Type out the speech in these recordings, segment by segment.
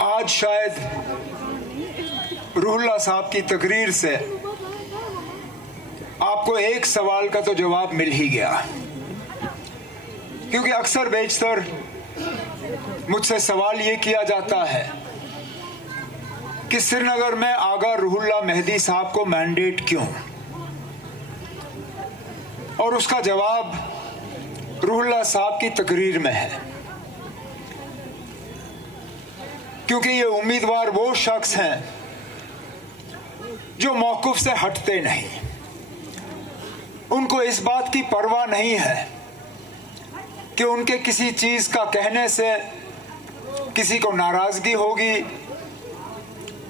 आज शायद रूहुल्लाह साहब की तकरीर से आपको एक सवाल का तो जवाब मिल ही गया, क्योंकि अक्सर बेशतर मुझसे सवाल ये किया जाता है कि श्रीनगर में आगा रूहुल्लाह मेहदी साहब को मैंडेट क्यों, और उसका जवाब रूहुल्लाह साहब की तकरीर में है। क्योंकि ये उम्मीदवार वो शख्स हैं जो मौक़िफ़ से हटते नहीं, उनको इस बात की परवाह नहीं है कि उनके किसी चीज़ का कहने से किसी को नाराज़गी होगी,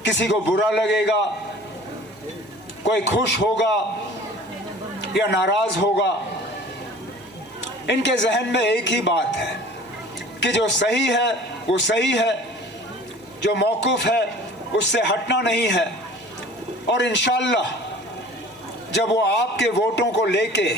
किसी को बुरा लगेगा, कोई खुश होगा या नाराज़ होगा। इनके जहन में एक ही बात है कि जो सही है वो सही है, जो मौक़िफ़ है उससे हटना नहीं है। और इंशाअल्लाह जब वो आपके वोटों को लेके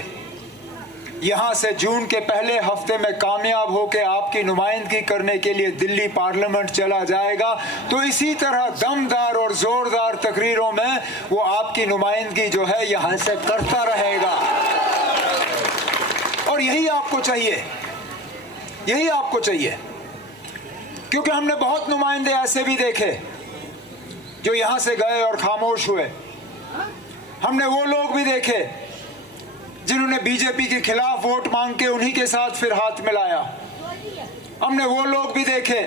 यहाँ से जून के पहले हफ्ते में कामयाब होकर आपकी नुमाइंदगी करने के लिए दिल्ली पार्लियामेंट चला जाएगा, तो इसी तरह दमदार और ज़ोरदार तकरीरों में वो आपकी नुमाइंदगी जो है यहाँ से करता रहेगा। और यही आपको चाहिए, यही आपको चाहिए, क्योंकि हमने बहुत नुमाइंदे ऐसे भी देखे जो यहाँ से गए और खामोश हुए। हमने वो लोग भी देखे जिन्होंने बीजेपी के खिलाफ वोट मांग के उन्हीं के साथ फिर हाथ मिलाया। हमने वो लोग भी देखे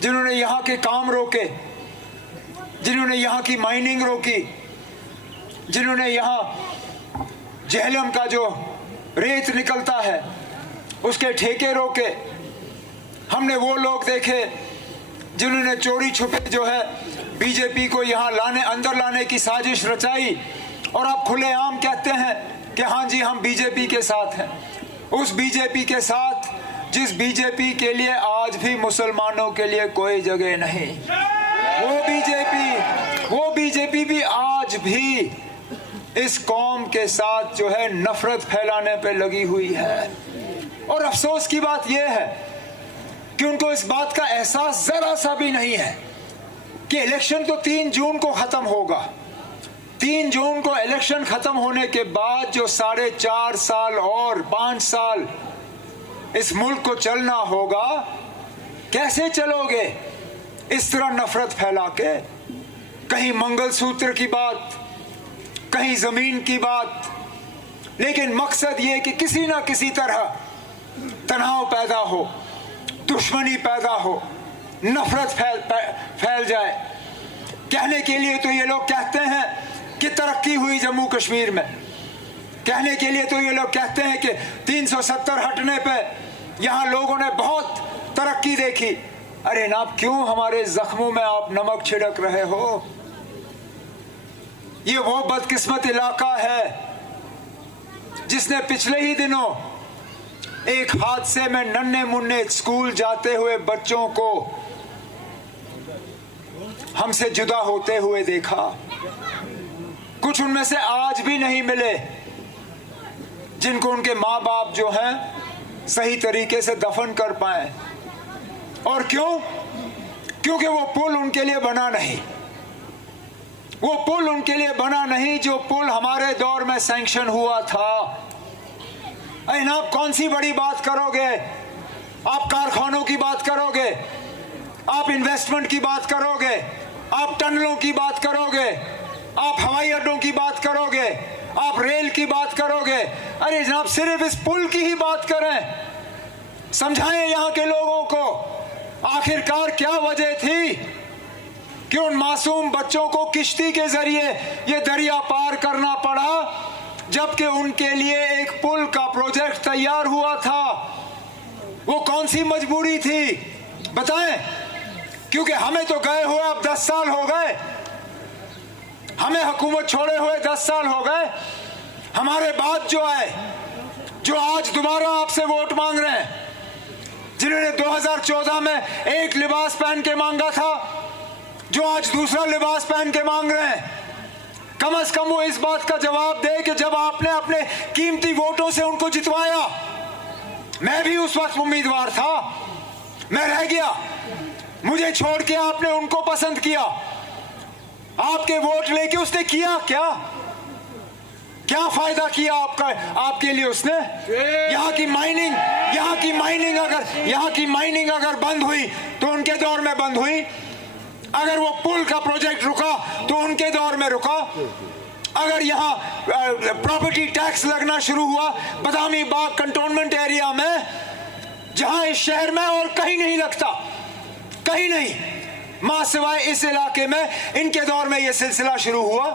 जिन्होंने यहाँ के काम रोके, जिन्होंने यहाँ की माइनिंग रोकी, जिन्होंने यहाँ जेहलम का जो रेत निकलता है उसके ठेके रोके। हमने वो लोग देखे जिन्होंने चोरी छुपे जो है बीजेपी को यहाँ अंदर लाने की साजिश रचाई, और आप खुलेआम कहते हैं कि हाँ जी हम बीजेपी के साथ हैं। उस बीजेपी के साथ जिस बीजेपी के लिए आज भी मुसलमानों के लिए कोई जगह नहीं, वो बीजेपी भी आज भी इस कौम के साथ जो है नफरत फैलाने पे लगी हुई है। और अफसोस की बात यह है कि उनको इस बात का एहसास जरा सा भी नहीं है कि इलेक्शन तो 3 जून को खत्म होगा। 3 जून को इलेक्शन खत्म होने के बाद जो 4.5 साल और 5 साल इस मुल्क को चलना होगा, कैसे चलोगे इस तरह नफरत फैला के? कहीं मंगलसूत्र की बात, कहीं जमीन की बात, लेकिन मकसद ये कि किसी ना किसी तरह तनाव पैदा हो, दुश्मनी पैदा हो, नफरत फैल जाए। कहने के लिए तो ये लोग कहते हैं कि तरक्की हुई जम्मू कश्मीर में, कहने के लिए तो ये लोग कहते हैं कि 370 हटने पे यहाँ लोगों ने बहुत तरक्की देखी। अरे नाब, क्यों हमारे जख्मों में आप नमक छिड़क रहे हो? ये वो बदकिस्मत इलाका है जिसने पिछले ही दिनों एक हादसे में नन्हे मुन्ने स्कूल जाते हुए बच्चों को हमसे जुदा होते हुए देखा। कुछ उनमें से आज भी नहीं मिले जिनको उनके माँ बाप जो हैं सही तरीके से दफन कर पाए। और क्यों? क्योंकि वो पुल उनके लिए बना नहीं, वो पुल उनके लिए बना नहीं जो पुल हमारे दौर में सैंक्शन हुआ था। अरे आप कौन सी बड़ी बात करोगे? आप कारखानों की बात करोगे, आप इन्वेस्टमेंट की बात करोगे, आप टनलों की बात करोगे, आप हवाई अड्डों की बात करोगे, आप रेल की बात करोगे। अरे जनाब, सिर्फ इस पुल की ही बात करें, समझाएं यहाँ के लोगों को आखिरकार क्या वजह थी कि उन मासूम बच्चों को किश्ती के जरिए ये दरिया पार करना पड़ा, जबकि उनके लिए एक पुल का प्रोजेक्ट तैयार हुआ था। वो कौन सी मजबूरी थी बताएं? क्योंकि हमें तो गए हुए अब 10 साल हो गए, हमें हुकूमत छोड़े हुए 10 साल हो गए। हमारे बाद जो आए, जो आज दोबारा आपसे वोट मांग रहे हैं, जिन्होंने 2014 में एक लिबास पहन के मांगा था, जो आज दूसरा लिबास पहन के मांग रहे हैं, कम से कम वो इस बात का जवाब दे कि जब आपने अपने कीमती वोटों से उनको जितवाया, मैं भी उस वक्त उम्मीदवार था, मैं रह गया, मुझे छोड़ के आपने उनको पसंद किया, आपके वोट लेके उसने किया क्या? क्या फायदा किया आपका, आपके लिए उसने? यहाँ की माइनिंग अगर बंद हुई तो उनके दौर में बंद हुई। अगर वो पुल का प्रोजेक्ट रुका तो उनके दौर में रुका। अगर यहाँ प्रॉपर्टी टैक्स लगना शुरू हुआ बदामी बाग कंटोनमेंट एरिया में, जहां इस शहर में और कहीं नहीं लगता, कहीं नहीं, मां सिवाय इस इलाके में, इनके दौर में यह सिलसिला शुरू हुआ।